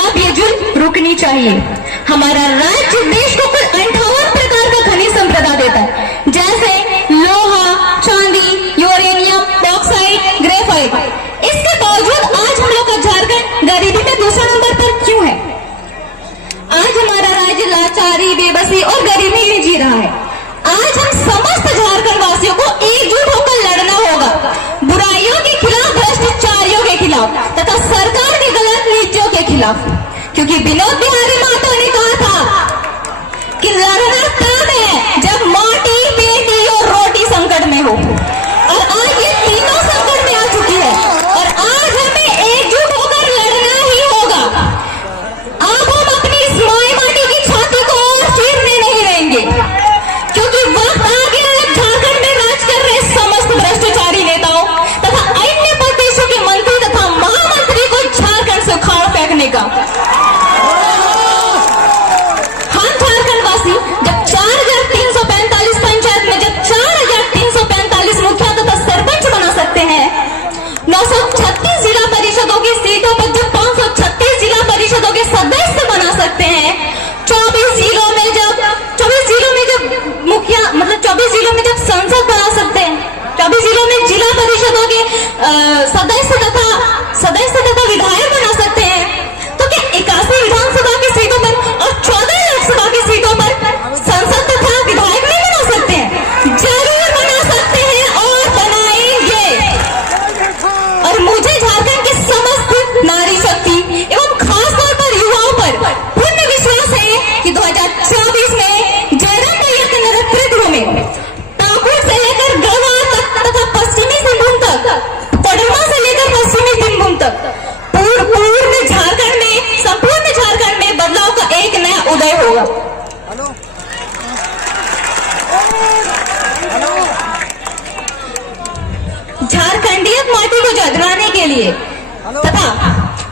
अब ये जुल्म रुकनी चाहिए। हमारा राज्य देश को कुल 58 प्रकार का खनिज संपदा देता है, जैसे लोहा, चांदी, यूरेनियम, बॉक्साइट, ग्रेफाइट। इसके बावजूद आज हम लोग का झारखंड गरीबी में दूसरा नंबर पर क्यों है? आज हमारा राज्य लाचारी, बेबसी और गरीबी में जी रहा है। आज हम समस्त झारखंड वासियों को एकजुट होकर लड़ना होगा, बुराइयों के खिलाफ, भ्रष्टाचारियों के खिलाफ तथा सरकार की गलत नीतियों के खिलाफ। क्योंकि विनोद बिहारी महतो ने कहा था कि लड़ना तब है जब माटी, बेटी और रोटी संकट में हो, और आज ये तीनों संकट में आ चुकी है और आज हमें एकजुट होकर लड़ना ही होगा। अब हम अपनी इस माई माटी की छाती को और चीरने नहीं देंगे, क्योंकि वक्त आ गया है झारखंड में राज कर रहे समस्त भ्रष्टाचारी नेताओं तथा अन्य प्रदेशों के मंत्री तथा महामंत्री को झारखंड से उखाड़ फेंकने का। हम झारखंडवासी जब 4345 पंचायत में जब 4345 मुखिया तथा सरपंच बना सकते हैं, 936 जिला परिषदों की सीटों पर जब 536 जिला परिषदों के सदस्य बना सकते हैं, 24 जिलों में जब मुखिया मतलब 24 जिलों में जब संसद बना सकते हैं, 24 जिलों में जिला परिषदों के सदस्य तथा विधायक बना सकते हैं, तो क्या 81 विधानसभा की सीटों पर और 14 लोकसभा की सीटों पर संसद तथा विधायक नहीं बना सकते हैं? जरूर बना सकते हैं और बनाएंगे। और मुझे झारखंड के समस्त नारी शक्ति एवं खास तौर पर युवाओं पर पूर्ण विश्वास है कि 2024 में जयराम भैया के नेतृत्व में पाकुड़ से लेकर गढ़वा तक तथा पश्चिमी सिंहभूम तक, कोडरमा से लेकर पश्चिमी सिंहभूम तक पूर्ण झारखंड में, संपूर्ण झारखंड में बदलाव का एक नया उदय होगा। झारखंडियत माटी को जगलाने के लिए तथा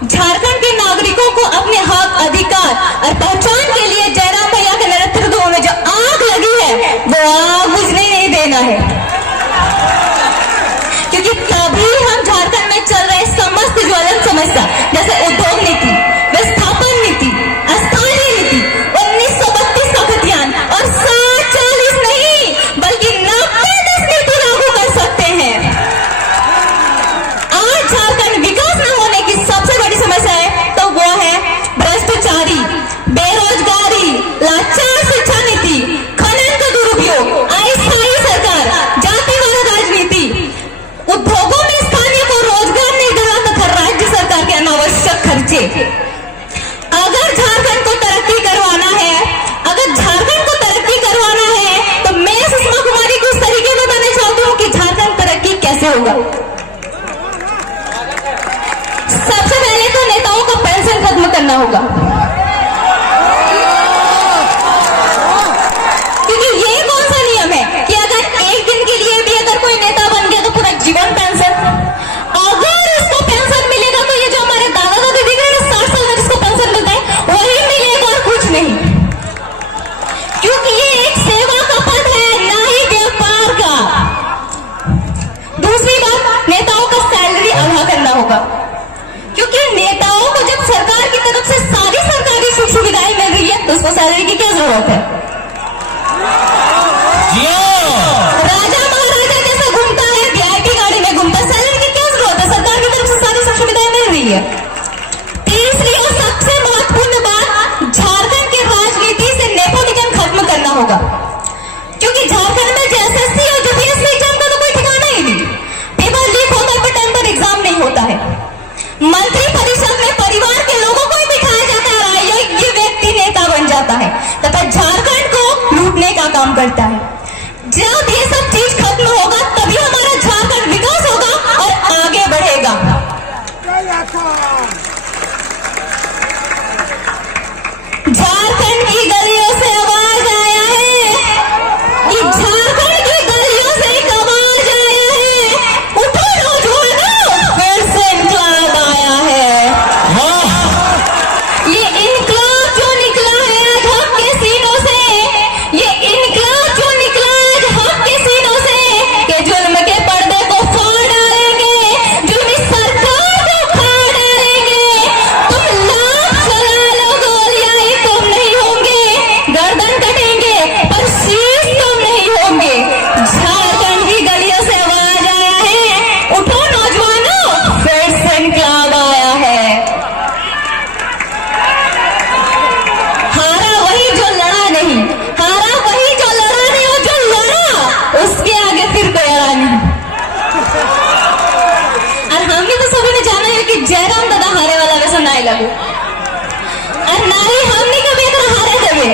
झारखंड के नागरिकों को अपने हक, अधिकार और पहचान के लिए जयराम भैया के नेतृत्व में जो आग लगी है वो आग बुझने नहीं देना है, क्योंकि तभी हम झारखंड में चल रहे समस्त ज्वलंत समस्या जैसे उद्योग नीति, विस्थापन नीति, अस्थायी नीति, 1932 का खतियान और 60-40 नहीं बल्कि 90-10 नीति लागू कर सकते हैं। आज झारखंड विकास न होने की सबसे बड़ी समस्या है तो वो है भ्रष्टाचारी, बेरोजगारी, लाचार शिक्षा नीति, खनन का दुरुपयोग, अस्थायी सरकार, जातिवाद राजनीति, उद्योगों में स्थानीय को रोजगार नहीं देना तथा राज्य सरकार के अनावश्यक खर्चे। अगर झारखंड को तरक्की करवाना है तो मैं सुषमा कुमारी को इस तरीके में बताना चाहती हूँ कि झारखंड तरक्की कैसे होगा। सबसे पहले तो नेताओं का पेंशन खत्म करना होगा, क्योंकि ये कौन सा नियम है कि अगर एक दिन के लिए भी अगर कोई नेता बन गया तो पूरा जीवन पेंशन। अगर इसको पेंशन मिलेगा तो ये जो हमारे दादा दादी दिख रहे हैं 60 साल में जिसको पेंशन मिलता है वही मिलेगा और कुछ नहीं, क्योंकि ये एक सेवा का पद है ना ही व्यापार का। दूसरी बात, नेताओं का सैलरी आधा करना होगा, क्योंकि नेताओं को जब सरकार की तरफ से सारी सरकारी सुख सुविधाएं मिल रही है तो उसको सैलरी की क्या जरूरत है? राजा महाराजा जैसे घूमता है, वीआईपी गाड़ी में घूमता है, सैलरी की क्या जरूरत है? सरकार की तरफ से सारी सुख सुविधाएं मिल रही है। तीसरी और सबसे महत्वपूर्ण बात, झारखंड की राजनीति से नेपोटिज्म खत्म करना होगा, क्योंकि झारखंड में एसएससी और यूपीएससी एग्जाम का तो कोई ठिकाना ही नहीं, पेपर लीक होता है पर टाइम पर एग्जाम नहीं होता है, मंत्री परिषद में परिवार के लोगों को ही बिठाया जाता है और ये व्यक्ति नेता बन जाता है तथा झारखंड को लूटने का काम करता है। जब ये लगू और ना ही हमने कभी एक हारे देवे।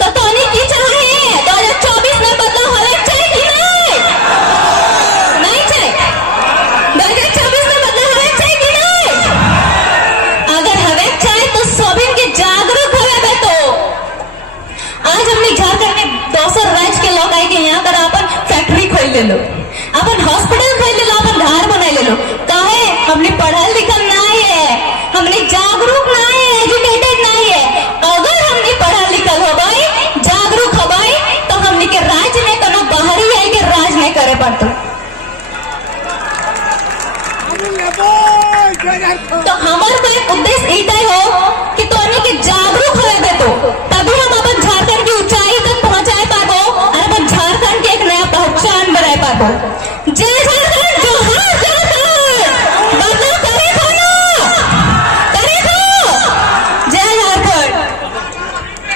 तो तोनी की चाहे 2024 में बदलाव होवे चाहिए कि नहीं चाहिए? 2024 में बदलाव होवे चाहिए कि नहीं? अगर हवे चाहिए तो सभी के जागरूक होवे तो आज हमने झारखंड में 200 राज्य के लोग आए के यहाँ कर अपन फैक्ट्री खोल ले लो, अपन हॉस्पिटल खोल ले लो, अपन घर बना ले लो। काहे हमने पढ़ल लिखल ना है, हमने जागरूक ना